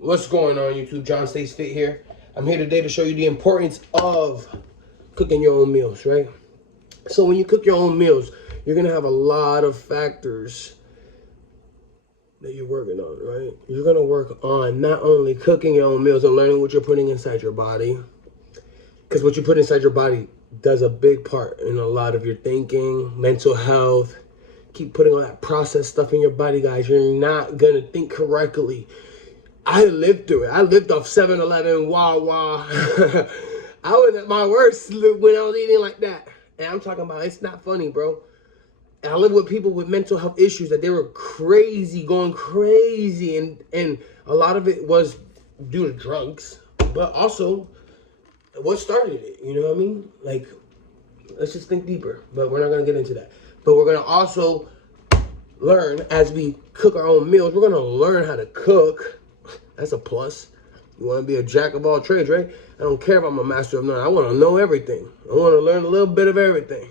What's going on, YouTube? John Stays Fit here. I'm here today to show you the importance of cooking your own meals, right? So when you cook your own meals, you're gonna have a lot of factors that you're working on, right? You're gonna work on not only cooking your own meals and learning what you're putting inside your body, because what you put inside your body does a big part in a lot of your thinking, mental health. Keep putting all that processed stuff in your body, guys. You're not gonna think correctly. I lived through it. I lived off 7-Eleven, Wawa. I was at my worst when I was eating like that. And I'm talking about, it's not funny, bro. And I lived with people with mental health issues that they were crazy, going crazy. And a lot of it was due to drugs. But also, what started it? You know what I mean? Like, let's just think deeper. But we're not going to get into that. But we're going to also learn, as we cook our own meals, we're going to learn how to cook. That's a plus. You want to be a jack of all trades, right? I don't care if I'm a master of none. I want to know everything. I want to learn a little bit of everything.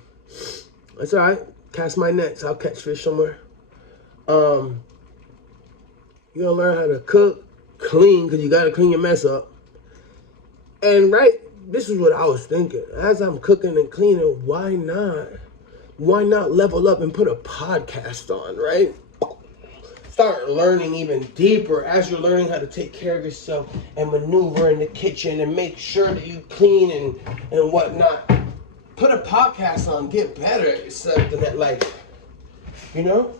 That's all right. Cast my nets. I'll catch fish somewhere. You're going to learn how to cook, clean, because you got to clean your mess up. And, right, this is what I was thinking. As I'm cooking and cleaning, why not? Why not level up and put a podcast on, right? Start learning even deeper as you're learning how to take care of yourself and maneuver in the kitchen and make sure that you clean and whatnot. Put a podcast on, get better at yourself than that life. You know?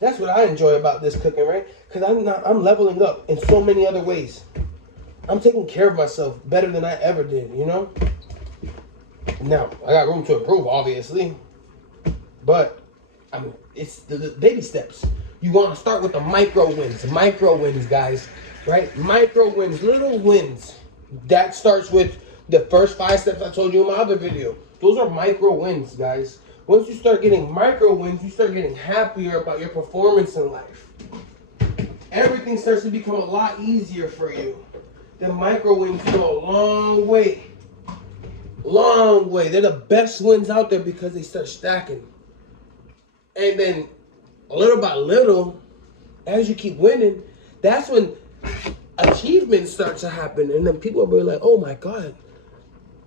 That's what I enjoy about this cooking, right? Because I'm leveling up in so many other ways. I'm taking care of myself better than I ever did, you know? Now, I got room to improve, obviously. But it's the baby steps. You want to start with the micro wins, guys, right? Micro wins, little wins. That starts with the first 5 steps I told you in my other video. Those are micro wins, guys. Once you start getting micro wins, you start getting happier about your performance in life. Everything starts to become a lot easier for you. The micro wins go a long way. Long way. They're the best wins out there because they start stacking. And then little by little, as you keep winning, that's when achievements start to happen. And then people will be like, oh my God,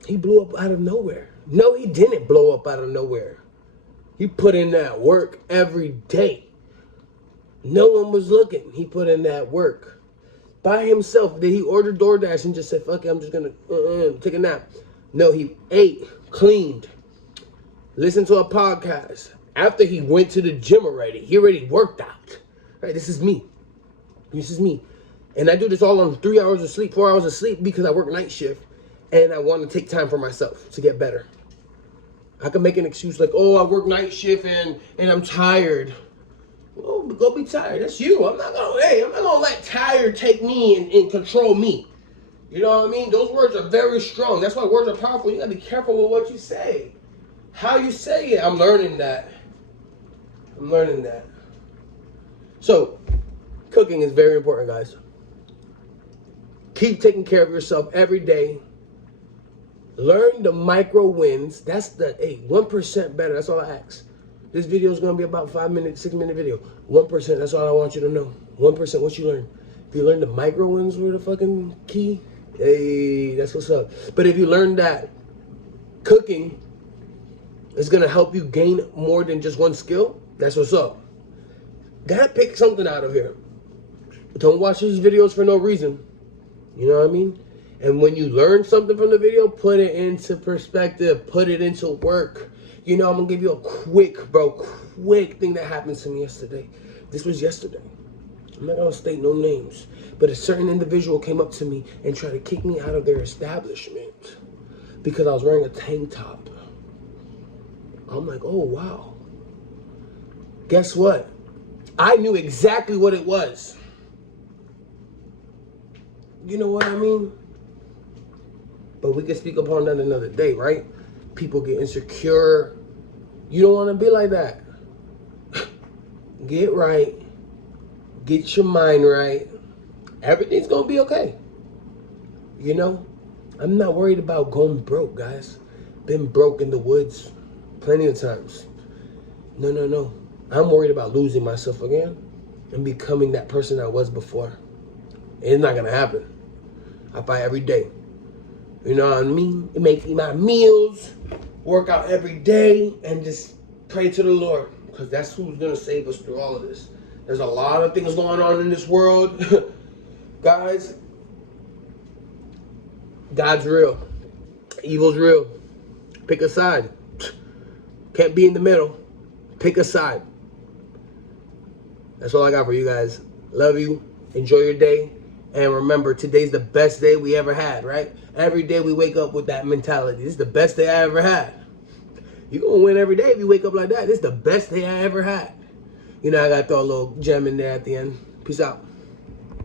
he blew up out of nowhere. No, he didn't blow up out of nowhere. He put in that work every day. No one was looking. He put in that work. By himself, did he order DoorDash and just said, fuck it, I'm just going to take a nap? No, he ate, cleaned, listened to a podcast. After he went to the gym already, he already worked out. Right? This is me. This is me. And I do this all on 3 hours of sleep, 4 hours of sleep because I work night shift and I want to take time for myself to get better. I can make an excuse like, oh, I work night shift and I'm tired. Well, go be tired. That's you. I'm not gonna let tired take me and control me. You know what I mean? Those words are very strong. That's why words are powerful. You gotta be careful with what you say. How you say it. I'm learning that. So, cooking is very important, guys. Keep taking care of yourself every day. Learn the micro wins. That's the 1% better. That's all I ask. This video is going to be about 5-minute, 6-minute video. 1%, that's all I want you to know. 1%, what you learn. If you learn the micro wins were the fucking key, hey, that's what's up. But if you learn that cooking is going to help you gain more than just one skill, that's what's up. Gotta pick something out of here. Don't watch these videos for no reason. You know what I mean? And when you learn something from the video, put it into perspective. Put it into work. You know, I'm gonna give you a quick thing that happened to me yesterday. This was yesterday. I'm not gonna state no names. But a certain individual came up to me and tried to kick me out of their establishment because I was wearing a tank top. I'm like, oh, wow. Guess what? I knew exactly what it was. You know what I mean? But we can speak upon that another day, right? People get insecure. You don't want to be like that. Get right. Get your mind right. Everything's going to be okay. You know? I'm not worried about going broke, guys. Been broke in the woods plenty of times. No. I'm worried about losing myself again and becoming that person I was before. It's not gonna happen. I fight every day. You know what I mean? Make my meals, work out every day, and just pray to the Lord, because that's who's gonna save us through all of this. There's a lot of things going on in this world, guys. God's real. Evil's real. Pick a side. Can't be in the middle. Pick a side. That's all I got for you guys. Love you. Enjoy your day. And remember, today's the best day we ever had, right? Every day we wake up with that mentality. This is the best day I ever had. You're going to win every day if you wake up like that. This is the best day I ever had. You know, I got to throw a little gem in there at the end. Peace out.